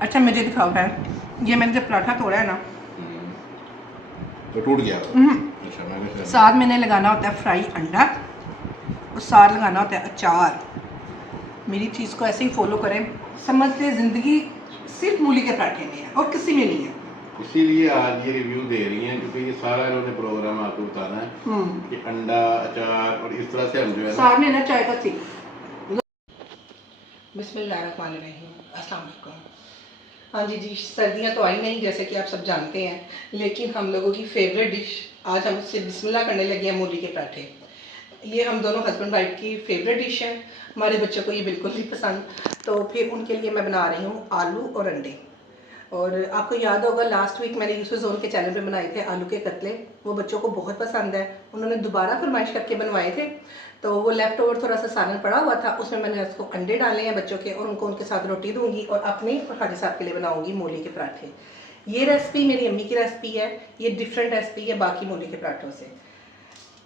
अच्छा मुझे दिखाओ है, ये मैंने जब पराठा तोड़ा है ना तो टूट गया। अच्छा मैंने साथ मैंने लगाना होता है फ्राई अंडा और साथ लगाना होता है अचार। मेरी चीज़ को ऐसे ही फॉलो करें, समझते ज़िंदगी सिर्फ मूली के पराठे में है और किसी में नहीं है। इसीलिए आज ये रिव्यू दे रही हैं क्योंकि ये सारा इन्होंने प्रोग्राम आपको बताना है कि अंडा अचार और इस तरह से हम जो है ना साथ में ना चाय का सी। बिस्मिल्लाहिर्रहमानिर्रहीम, अस्सलाम वालेकुम। हाँ जी, सर्दियाँ तो आई नहीं जैसे कि आप सब जानते हैं, लेकिन हम लोगों की फेवरेट डिश आज हम उससे बिस्मिल्लाह करने लगे हैं, मूली के पराठे। ये हम दोनों हस्बैंड वाइफ की फेवरेट डिश है। हमारे बच्चों को ये बिल्कुल नहीं पसंद, तो फिर उनके लिए मैं बना रही हूँ आलू और अंडे। और आपको याद होगा लास्ट वीक मैंने यूसुफ जोन के चैनल पे बनाए थे आलू के कतले, वो बच्चों को बहुत पसंद है। उन्होंने दोबारा फरमाइश करके बनवाए थे, तो वो लेफ्ट ओवर थोड़ा सा सालन पड़ा हुआ था, उसमें मैंने उसको अंडे डाले हैं बच्चों के और उनको उनके साथ रोटी दूंगी और अपने और हाजी साहब के लिए बनाऊंगी मूली के पराठे। ये रेसिपी मेरी अम्मी की रेसिपी है, ये डिफरेंट रेसिपी है बाकी मूली के पराठों से।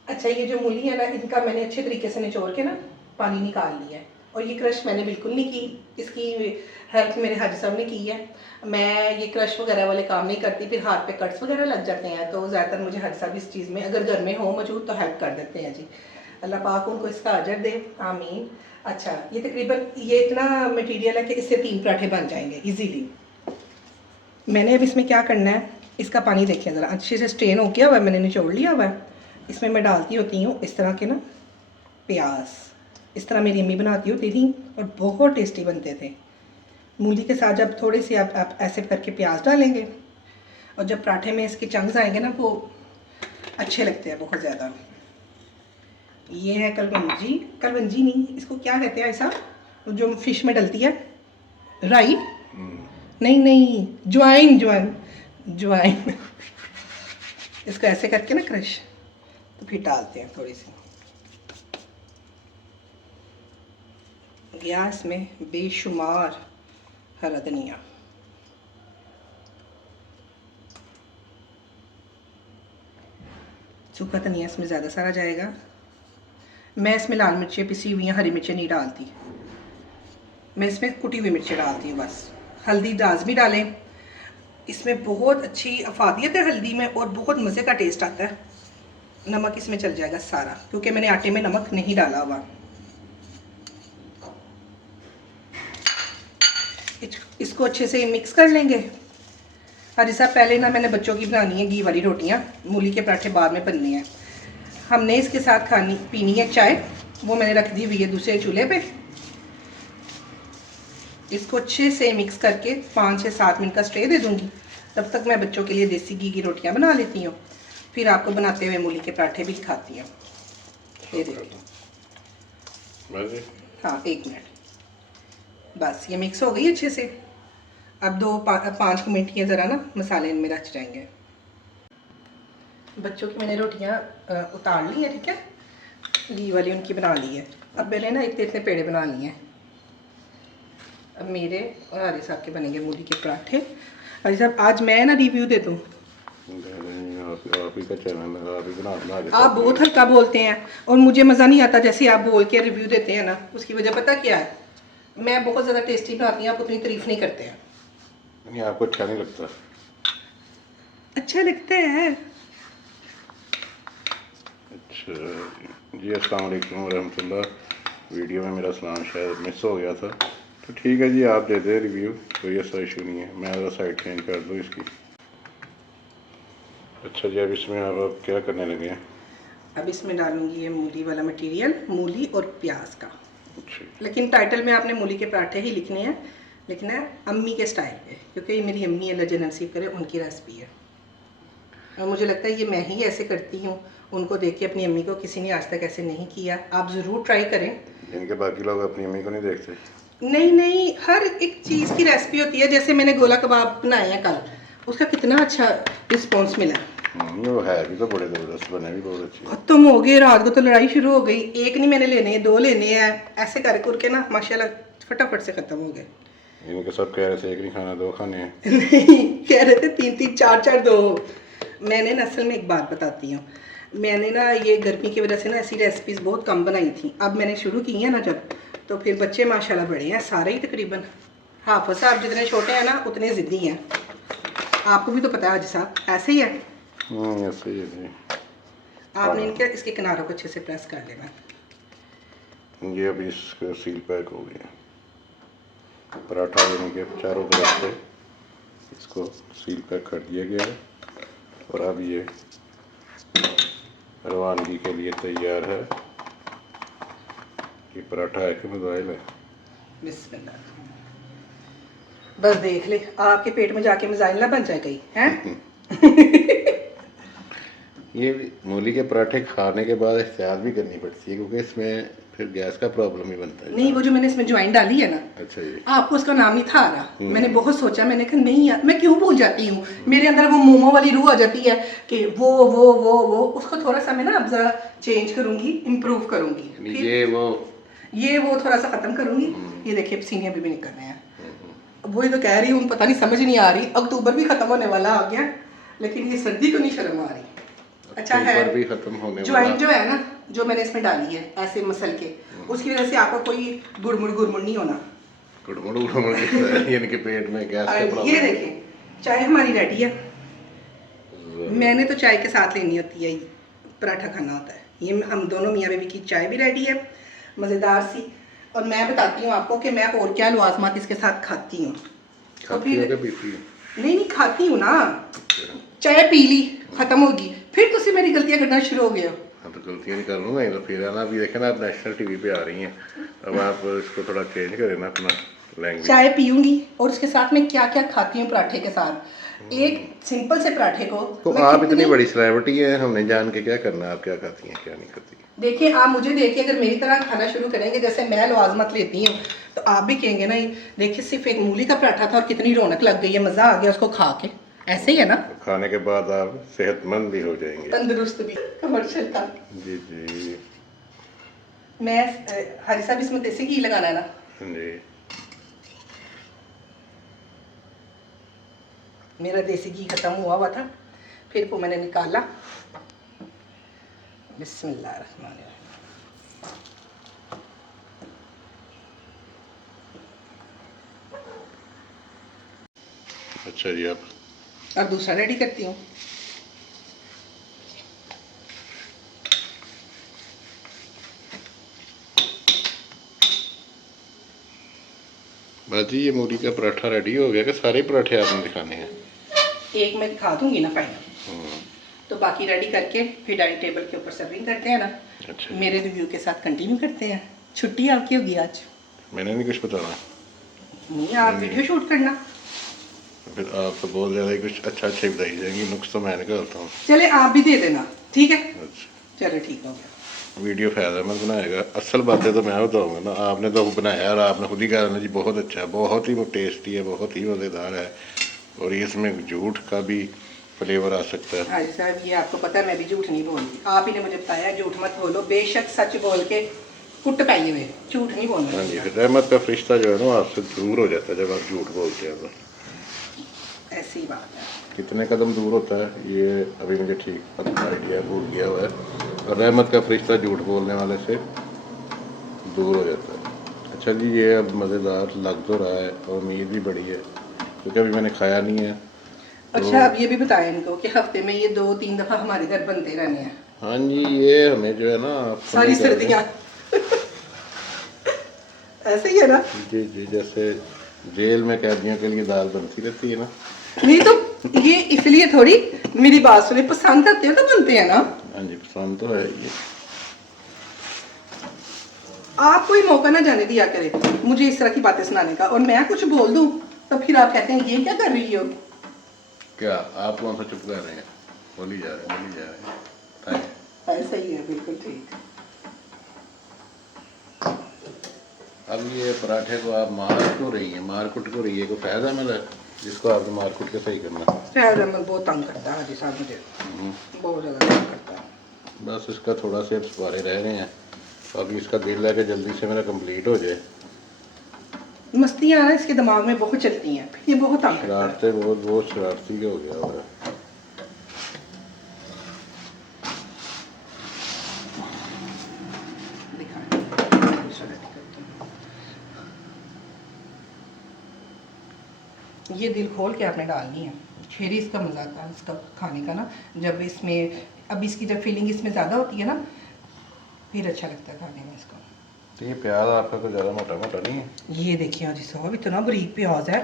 अच्छा, ये जो मूली है ना, इनका मैंने अच्छे तरीके से निचोड़ के ना पानी निकाल लिया है और ये क्रश मैंने बिल्कुल नहीं की, इसकी हेल्प मेरे हाजी साहब ने की है। मैं ये क्रश वगैरह वाले काम नहीं करती, फिर हाथ पे कट्स वगैरह लग जाते हैं, तो ज़्यादातर मुझे हाजी साहब इस चीज़ में अगर घर में हो मौजूद तो हेल्प कर देते हैं जी। अल्लाह पाक उनको इसका अजर दे, आमीन। अच्छा, ये तकरीबन ये इतना मटीरियल है कि इससे 3 पराठे बन जाएंगे ईजीली। मैंने अब इसमें क्या करना है, इसका पानी देखिए ज़रा अच्छे से स्ट्रेन हो गया हुआ है, मैंने निचोड़ लिया हुआ है। इसमें मैं डालती होती हूँ इस तरह के ना प्याज, इस तरह मेरी अम्मी बनाती होती थी और बहुत टेस्टी बनते थे। मूली के साथ जब थोड़े से आप ऐसे करके प्याज डालेंगे और जब पराठे में इसके चंक्स आएंगे ना, वो अच्छे लगते हैं बहुत ज़्यादा। ये है कलवंजी, कलवंजी नहीं, इसको क्या कहते हैं ऐसा जो फिश में डलती है, राई नहीं नहीं, ज्वाइन ज्वाइन ज्वाइन इसको ऐसे करके ना क्रश, तो फिर डालते हैं थोड़ी सी। गैस में बेशुमार हरा धनिया, सूखा धनिया इसमें ज़्यादा सारा जाएगा। मैं इसमें लाल मिर्चें पिसी हुई हैं, हरी मिर्चें नहीं डालती, मैं इसमें कुटी हुई मिर्चें डालती हूँ बस। हल्दी लाजमी डालें, इसमें बहुत अच्छी अफादियत है हल्दी में और बहुत मज़े का टेस्ट आता है। नमक इसमें चल जाएगा सारा क्योंकि मैंने आटे में नमक नहीं डाला हुआ। इसको अच्छे से मिक्स कर लेंगे। हाजी साहब पहले ना मैंने बच्चों की बनानी है घी वाली रोटियां, मूली के पराठे बाद में बनने हैं। हमने इसके साथ खानी पीनी है चाय, वो मैंने रख दी हुई है दूसरे चूल्हे पे। इसको अच्छे से मिक्स करके 5 से 7 मिनट का स्टे दे दूंगी, तब तक मैं बच्चों के लिए देसी घी की रोटियां बना लेती हूँ, फिर आपको बनाते हुए मूली के पराठे भी दिखाती हूँ। ये देखिए, हाँ 1 मिनट बस, ये मिक्स हो गई अच्छे से। अब 5 मिनट ये ज़रा ना मसाले इनमें रच जाएंगे। बच्चों की मैंने रोटियां उतार ली है, ठीक है, घी वाली उनकी बना ली है। अब मैंने ना इतने इतने पेड़े बना लिए हैं। अब मेरे और हाजी साहब के बनेंगे मूली के पराठे। हाजी साहब आज मैं ना रिव्यू दे दूँ, आप ही का चैनल है, आप ही बना आप बहुत हल्का बोलते हैं और मुझे मज़ा नहीं आता जैसे आप बोल के रिव्यू देते हैं ना। उसकी वजह पता क्या है, मैं बहुत ज़्यादा टेस्टी बनाती हूँ, आप उतनी तारीफ़ नहीं करते हैं। नहीं आपको अच्छा नहीं लगता? अच्छा लगता है। अच्छा जी, अस्सलाम वालेकुम रहमतुल्लाह। वीडियो में मेरा सलाम शायद मिस हो गया था, तो ठीक है जी आप दे दें रिव्यू, कोई ऐसा इशू नहीं है। मैं ज़रा साइड चेंज कर दूँ इसकी। अच्छा जी, अब इसमें आप क्या करने लगे हैं? अब इसमें डालूंगी ये मूली वाला मटेरियल, मूली और प्याज का। अच्छा, लेकिन टाइटल में आपने मूली के पराठे ही लिखने हैं, लिखना है अम्मी के स्टाइल पे, क्योंकि ये मेरी अम्मी अल्लाह जन्नत नसीब करे उनकी रेसिपी है और मुझे लगता है ये मैं ही ऐसे करती हूँ। उनको देख के अपनी अम्मी को किसी ने आज तक ऐसे नहीं किया, आप ज़रूर ट्राई करें। इनके बाकी लोग अपनी अम्मी को नहीं देखते? नहीं नहीं, हर एक चीज़ की रेसिपी होती है। जैसे मैंने गोला कबाब बनाए हैं कल, उसका कितना अच्छा रिस्पॉन्स मिला। वो है भी तो बड़े ज़बरदस्त, बने भी बहुत अच्छे। खत्म हो गए, रात को तो लड़ाई शुरू हो गई। एक नहीं मैंने लेने, 2 लेने हैं, ऐसे कर करके ना माशाल्लाह फटाफट से ख़त्म हो गए। इनके सब कह रहे थे एक नहीं खाना 2 खाने हैं। नहीं, कह रहे थे 3-3 4-4 2। मैंने ना असल में एक बात बताती हूँ, मैंने ना ये गर्मी की वजह से ना ऐसी रेसिपीज़ बहुत कम बनाई थी। अब मैंने शुरू की है ना जब, तो फिर बच्चे माशाल्लाह बड़े हैं सारे ही तकरीबन, हाफिज साहब जितने छोटे हैं ना उतने ज़िद्दी हैं। आपको भी तो पता है हाजी साहब, ऐसे ही है। ऐसे ही है जी। आपने इनके इसके किनारों को अच्छे से प्रेस कर लेना। ये अभी इसका सील पैक हो गया। पराठा देने के चारों तरफ से इसको सील पैक कर दिया गया है और अब ये रवानगी के लिए तैयार है। ये पराठा है कि मिसाइल है? बिस्मिल्लाह। बस देख ले आपके पेट में जाके मिसाइल ना बन जाए कहीं, हैं? ये मूली के पराठे खाने के बाद एहतियात भी करनी पड़ती है क्योंकि इसमें फिर गैस का प्रॉब्लम ही बनता है। नहीं, वो जो मैंने इसमें ज्वाइन डाली है ना, अच्छा जी। आपको उसका नाम नहीं था आ रहा। मैंने बहुत सोचा, मैंने कहा नहीं यार, मैं क्यों भूल जाती हूँ, मेरे अंदर वो मोमो वाली रूह आ जाती है कि वो उसको थोड़ा सा मैं ना अब जरा चेंज करूंगी, इम्प्रूव करूंगी। फिर ये वो थोड़ा सा खत्म करूंगी। ये देखिए सीने अभी भी निकल रहे हैं। वही तो कह रही हूँ, पता नहीं समझ नहीं आ रही। अक्टूबर भी खत्म होने वाला आ गया, लेकिन ये सर्दी को नहीं शर्म आ रही। अच्छा है भी खत्म होने ज्वाइन जो है ना, जो मैंने इसमें डाली है ऐसे मसल के, उसकी वजह से आपको कोई गुड़मुड़ नहीं होना। गुड़मुड़ यानी कि पेट में गैस का प्रॉब्लम। ये देखें चाय हमारी रेडी है। मैंने तो चाय के साथ लेनी होती है, पराठा खाना होता है। ये हम दोनों मियाँ बीवी की चाय भी रेडी है, मज़ेदार सी। और मैं बताती हूँ आपको कि मैं और क्या लवाजमात इसके साथ खाती हूँ। तो फिर नहीं खाती हूँ ना, चाय पी ली खत्म होगी, फिर तुसी मेरी गलतियां करना शुरू हो गए हो। हाँ तो गलतियां नहीं कर लूँगा, तो फिर आना भी देखे ना, आप नेशनल टीवी पे आ रही हैं, अब आप इसको थोड़ा चेंज करें ना अपना लैंग्वेज। चाय पीऊंगी और उसके साथ में क्या क्या खाती हूँ पराठे के साथ। एक सिंपल से पराठे को तो आप इतनी बड़ी सेलिब्रिटी है, हमने जान के क्या करना है आप क्या खाती हैं क्या नहीं खाती। देखिए आप मुझे देखिए, अगर मेरी तरह खाना शुरू करेंगे जैसे मैं लवाजमत लेती हूँ, तो आप भी कहेंगे ना देखिए सिर्फ एक मूली का पराठा था और कितनी रौनक लग गई है, मज़ा आ गया उसको खा के। ऐसे ही है ना, खाने के बाद आप सेहतमंद भी हो जाएंगे, तंदुरुस्त भी। कमर्शियल का जी जी। मैं हाजी साहब इसमें देसी घी लगाना है ना जी। मेरा देसी घी खत्म हुआ था, फिर वो मैंने निकाला। बिस्मिल्लाहिर्रहमानिर्रहीम। अच्छा जी। आप अब दूसरा रेडी करती हूँ। बाजी ये मूली का पराठा रेडी हो गया कि सारे पराठे आपने दिखाने हैं? एक मैं दिखा दूंगी ना फाइनल, तो बाकी रेडी करके फिर डाइनिंग टेबल के ऊपर सर्विंग करते हैं ना। अच्छा। मेरे रिव्यू के साथ कंटिन्यू करते हैं। छुट्टी आपकी होगी आज? मैंने नहीं कुछ बताना। नहीं, आप वीडियो शूट करना। फिर आप तो बहुत ज़्यादा कुछ अच्छा अच्छा बताई जाएंगी, नुक्स तो मैं निकालता हूँ। चले आप भी दे देना, ठीक है? अच्छा चलो ठीक हो गया। वीडियो फ़ायदेमंद बनाएगा, असल बातें तो मैं बताऊँगा ना, आपने तो बनाया और आपने खुद ही कहा ना जी बहुत अच्छा है, बहुत ही टेस्टी है, बहुत ही मज़ेदार है, और ये इसमें झूठ का भी फ्लेवर आ सकता है। हाजी साहब ये आपको पता है मैं भी झूठ नहीं बोलती, आप ही ने मुझे बताया झूठ मत बोलो, बेशक सच बोल के कुट पाइए हुए, झूठ नहीं बोलना। हाँ जी, फिर रहमत का फरिश्ता जो है ना आपसे दूर हो जाता है जब आप झूठ बोलते हैं। तो ऐसी बात है। कितने कदम दूर होता है ये अभी मुझे ठीक आइडिया भूल गया हुआ है, और रहमत का फरिश्ता झूठ बोलने वाले से दूर हो जाता है। अच्छा जी, ये अब मज़ेदार लग तो रहा है और उम्मीद भी बड़ी है क्योंकि अभी मैंने खाया नहीं है। अच्छा अब ये भी बताएं इनको कि हफ्ते में ये 2-3 दफ़ा हमारे घर बनते रहने हैं। हाँ जी, ये हमें जो है ना सारी सर्दियाँ ऐसे ही है ना? जी जी, जैसे जेल में कैदियों के लिए दाल बनती रहती है ना। नहीं तो ये इसलिए थोड़ी, मेरी बात सुने, पसंद करते हो तो बनते हैं ना। हाँ जी, पसंद तो है ये। आप कोई मौका ना जाने दिया करे मुझे इस तरह की बातें सुनाने का, और मैं कुछ बोल दूं तो फिर आप कहते हैं ये क्या कर रही हो। क्या आप कौन सा चुप कर रहे हैं? बोली जा रहे हैं। ऐसा ही है, बिल्कुल ठीक। अब ये पराठे को आप मार क्यों रही हैं? मारकुट क्यों रही है? कोई फायदा मिला जिसको आपने मारकुट के सही करना? शायद अमल बहुत तंग करता है हाजी साहब, मुझे बहुत ज़्यादा तंग करता है। बस इसका थोड़ा से सवारे रह रहे हैं, अभी इसका दिल है कि जल्दी से मेरा कंप्लीट हो जाए। मस्तियाँ ना इसके दिमाग में बहुत चलती हैं, ये बहुत तंग करता है। शरारते बहुत शरारती हो गया हुआ है। ये दिल खोल के आपने डालनी है, फिर ही इसका मज़ा आता है इसका खाने का ना। जब इसमें अब इसकी जब फीलिंग इसमें ज़्यादा होती है ना, फिर अच्छा लगता है खाने में इसको। तो ये प्याज आपका कोई ज़्यादा मोटा मोटा नहीं है? ये देखिए हाजी साहब, इतना बारीक प्याज है।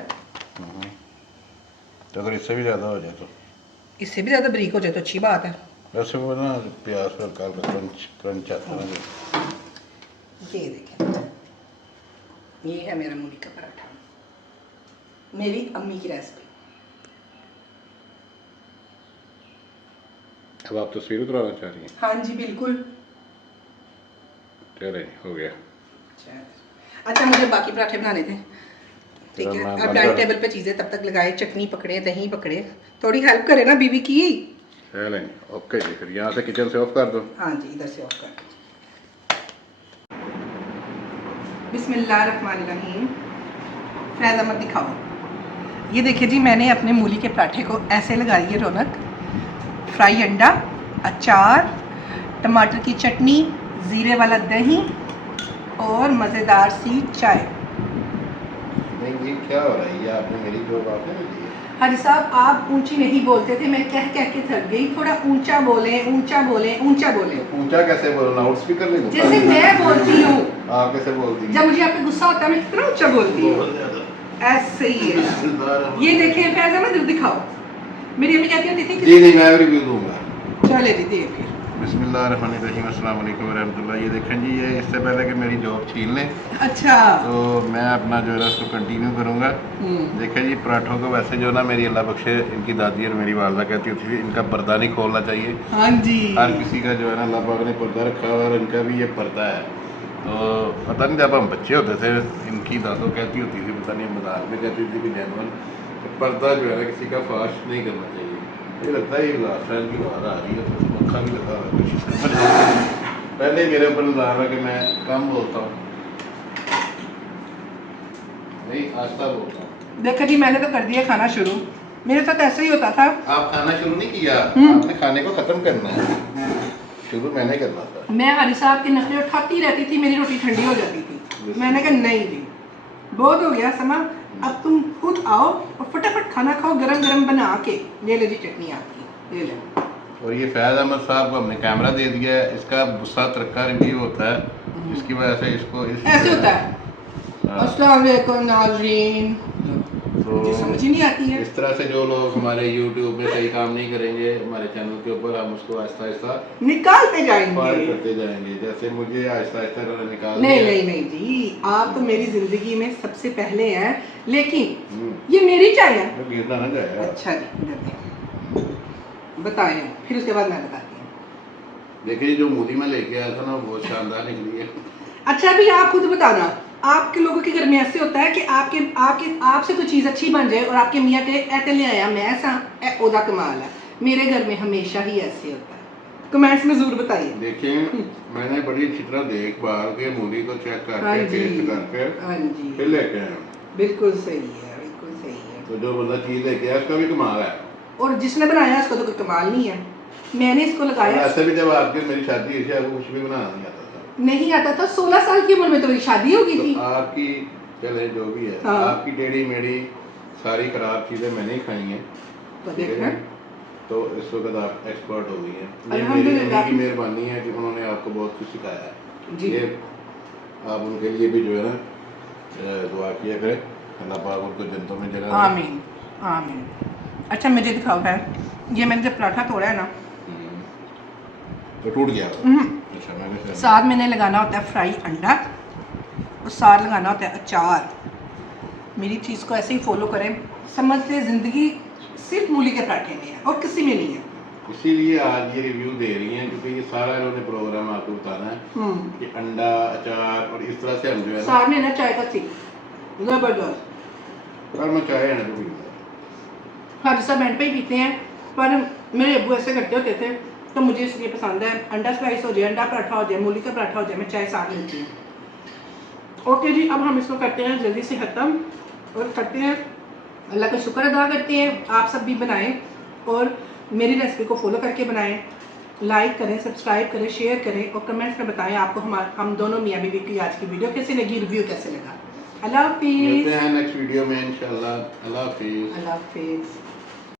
तो अगर इससे भी ज़्यादा हो जाए तो? इससे भी ज़्यादा बारीक हो जाए तो अच्छी बात है। वैसे वो ना प्याज पर हल्का क्रंच क्रंच आता है ना। ये देखें, ये है मेरा मूली का पराठा, मेरी अम्मी की रेसिपी। अब आप तस्वीर उतराना चाह रही हैं? हाँ जी बिल्कुल। चले हो गया। अच्छा मुझे बाकी पराठे बनाने थे, ठीक है। मैं अब बंद डाइनिंग कर- टेबल पे चीज़ें तब तक लगाए, चटनी पकड़े, दही पकड़े, थोड़ी हेल्प करे ना बीवी की। चलें ओके जी, फिर यहाँ से किचन से ऑफ कर दो। हाँ जी, इधर से ऑफ कर दो। बिस्मिल्लाहिर्रहमानिर्रहीम। फैज़ अहमद दिखाओ। ये देखिए जी, मैंने अपने मूली के पराठे को ऐसे लगाई है रौनक। फ्राई अंडा, अचार, टमाटर की चटनी, ज़ीरे वाला दही और मज़ेदार सी चाय। नहीं ये क्या हो रहा है, ये आपने मेरी जो बात है ली है। हाजी साहब आप ऊंची नहीं बोलते थे, मैं कह कह के थक गई। थोड़ा ऊंचा बोलें, ऊंचा बोलें, ऊंचा बोलें। ऊंचा कैसे बोलना, लाउड स्पीकर नहीं होता? जैसे मैं बोलती हूँ, आप कैसे बोलती हैं? जब मुझे आप पे गुस्सा होता है मैं कितना ऊंचा बोलती हूँ। बहुत ज़्यादा। ऐसे ही है। ये देखिए फैज़ अहमद दिखाओ। मेरी अम्मी कहती होती थी जी नहीं, मैं रिव्यू दूंगा। चले जी देखिए। बिस्मिल्लाहिर्रहमानिर्रहीम, अस्सलाम वालेकुम रहमतुल्लाह। ये देखें जी, ये इससे पहले कि मेरी जॉब छीन लें अच्छा। तो मैं अपना जो है ना उसको कंटिन्यू करूँगा। देखें जी, पराठों को वैसे जो ना मेरी अल्लाह बख्शे इनकी दादी और मेरी वालदा कहती होती थी इनका पर्दा नहीं खोलना चाहिए। हाँ जी। हर किसी का जो है ना अल्लाह पाक ने पर्दा रखा हुआ है और इनका भी ये पर्दा है। तो पता नहीं जब हम बच्चे होते थे इनकी दादो कहती होती थी, पता नहीं मजाक में कहती थी कि जानवर पर्दा जो है ना किसी का फाश नहीं करना चाहिए। मुझे लगता है ये लास्ट टाइम की बात आ रही है, तो पंखा भी लगा हुआ है कुछ। पहले मेरे ऊपर इल्जाम है कि मैं कम बोलता हूँ, नहीं आस्था बोलता हूँ। देखो जी, मैंने तो कर दिया खाना शुरू। मेरे साथ ऐसे ही होता था। आप खाना शुरू नहीं किया, आपने खाने को खत्म करना है। शुरू मैंने करना था। मैं हाजी साहब के नखरे उठाती रहती थी, मेरी रोटी ठंडी हो जाती थी। मैंने कहा नहीं जी, बहुत हो गया समा, अब तुम खुद आओ और फटाफट खाना खाओ, गरम गरम बना के। ये ले जी चटनी आपकी, ये ले। और ये फैज़ अहमद साहब को हमने कैमरा दे दिया है, इसका गुस्सा तरक्का रिव्यू होता है, इसकी वजह से इसको ऐसे होता है। अस्सलाम वालेकुम नाज़रीन। मुझे समझ ही नहीं आती है। इस तरह से जो लोग हमारे YouTube में सही काम नहीं करेंगे हमारे चैनल के ऊपर, हम उसको आहिस्ता आहिस्ता निकालते पार जाएंगे। करते जाएंगे। जैसे मुझे आहिस्ता आहिस्ता निकाल नहीं दिया। नहीं नहीं जी, आप तो मेरी जिंदगी में सबसे पहले हैं, लेकिन ये मेरी चाय है। तो गिरना ना जाए। अच्छा जी, बताएं फिर उसके बाद मैं बताती हूँ। देखिए जो मूली में लेके आया था ना बहुत शानदार निकली है। अच्छा अभी आप खुद बताना, आपके लोगों के घर में ऐसे होता है कि आपके आपके आपसे कोई चीज़ अच्छी बन जाए और आपके मियाँ के ऐसे ले आया मैं ऐसा ओदा कमाल है। मेरे घर में हमेशा ही ऐसे होता है। कमेंट्स में जरूर बताइए। देखिए मैंने बड़ी अच्छी तरह देखभाल के मूली को चेक करके टेस्ट करके हाँ जी फिर लेके आया। बिल्कुल सही है, बिल्कुल सही है। तो जो बंदा चीज़ लेके आया उसका भी कमाल है, और जिसने बनाया उसको तो कोई कमाल नहीं है। मैंने इसको लगाया। ऐसे भी जब आपकी मेरी शादी हुई थी आपको कुछ भी बनाना नहीं आता था। नहीं आता था, 16 साल की उम्र में तो मेरी शादी हो गई थी। तो आपकी चले जो भी है, हाँ। आपकी टेढ़ी मेढ़ी सारी खराब चीज़ें मैंने ही खाई हैं। तो ठीक है देखना। ना? तो इस वक्त आप एक्सपर्ट हो गई हैं। ये मेरी अल्हम्दुलिल्लाह। अम्मी की मेहरबानी है कि उन्होंने आपको बहुत कुछ सिखाया है। जी। ये आप उनके लिए भी जो है ना दुआ किया करें, अल्लाह पाक उनको जन्नतों में जगह दे। आमीन आमीन। अच्छा मुझे दिखाओ है, ये मैंने जब पराठा तोड़ा है ना तो टूट गया। अच्छा मैंने साथ मैंने लगाना होता है फ्राई अंडा और साथ लगाना होता है अचार। मेरी चीज़ को ऐसे ही फॉलो करें, समझते ज़िंदगी सिर्फ मूली के पराठे में है और किसी में नहीं है। इसीलिए आज ये रिव्यू दे रही हैं क्योंकि ये सारा इन्होंने प्रोग्राम आपको बताना है कि अंडा अचार और इस तरह से हम जो है साथ में ना चाय का सिक ज़बरदस्त। और मैं चाय है ना तो हर सब एंड पे ही पीते हैं, पर मेरे अब्बू ऐसे करते होते थे तो मुझे इसलिए पसंद है। अंडा स्लाइस हो जाए, अंडा पराठा हो जाए, मूली का पराठा हो जाए, मैं चाय साथ लेती हूँ। ओके जी, अब हम इसको करते हैं जल्दी से ख़त्म और करते हैं, अल्लाह का शुक्र अदा करते हैं। आप सब भी बनाएं और मेरी रेसिपी को फॉलो करके बनाएं, लाइक करें, सब्सक्राइब करें, शेयर करें और कमेंट्स में बताएं आपको हम दोनों मियाँ बीवी की आज की वीडियो कैसी लगी, रिव्यू कैसे लगा। अल्लाह हाफिज़। मिलते हैं नेक्स्ट वीडियो में इंशाल्लाह। अल्लाह हाफिज़। अल्लाह हाफिज़।